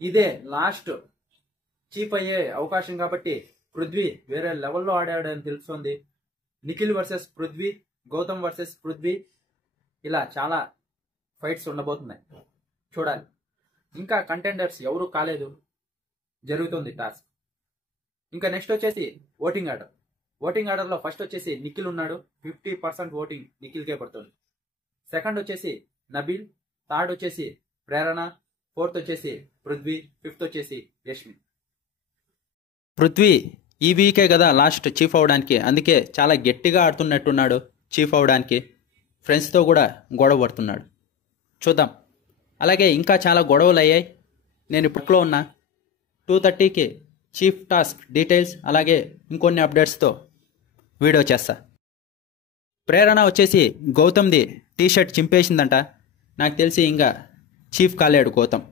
ఇదే last chief అయ్యే అవకాశం కాబట్టి పృథ్వీ వేరే లెవెల్లో ఆడాడని తెలుస్తుంది. నిఖిల్ వర్సెస్ పృథ్వీ, గౌతమ్ వర్సెస్ పృథ్వీ, ఇలా చాలా ఫైట్స్ ఉండబోతున్నాయి, చూడాలి. ఇంకా కంటెండర్స్ ఎవరు కాలేదు, జరుగుతుంది టాస్క్. ఇంకా నెక్స్ట్ వచ్చేసి ఓటింగ్ ఆర్డర్. ఓటింగ్ ఆర్డర్లో ఫస్ట్ వచ్చేసి నిఖిల్ ఉన్నాడు, 50% ఓటింగ్ నిఖిల్కే పడుతుంది. సెకండ్ వచ్చేసి నబీల్, థర్డ్ వచ్చేసి ప్రేరణ, ఫోర్త్ వచ్చేసి పృథ్వీ, ఫిఫ్త్ వచ్చేసి యష్మి. పృథ్వీ ఈ వీకే కదా లాస్ట్ చీఫ్ అవడానికి, అందుకే చాలా గట్టిగా ఆడుతున్నట్టున్నాడు చీఫ్ అవడానికి. ఫ్రెండ్స్తో కూడా గొడవ పడుతున్నాడు, చూద్దాం. అలాగే ఇంకా చాలా గొడవలు అయ్యాయి. నేను ఇప్పట్లో ఉన్నా 2:30కి చీఫ్ టాస్క్ డీటెయిల్స్ అలాగే ఇంకొన్ని అప్డేట్స్తో వీడియో చేస్తా. ప్రేరణ వచ్చేసి గౌతమ్ది టీషర్ట్ చింపేసిందంట. నాకు తెలిసి ఇంకా చీఫ్ కాలేడు గౌతమ్.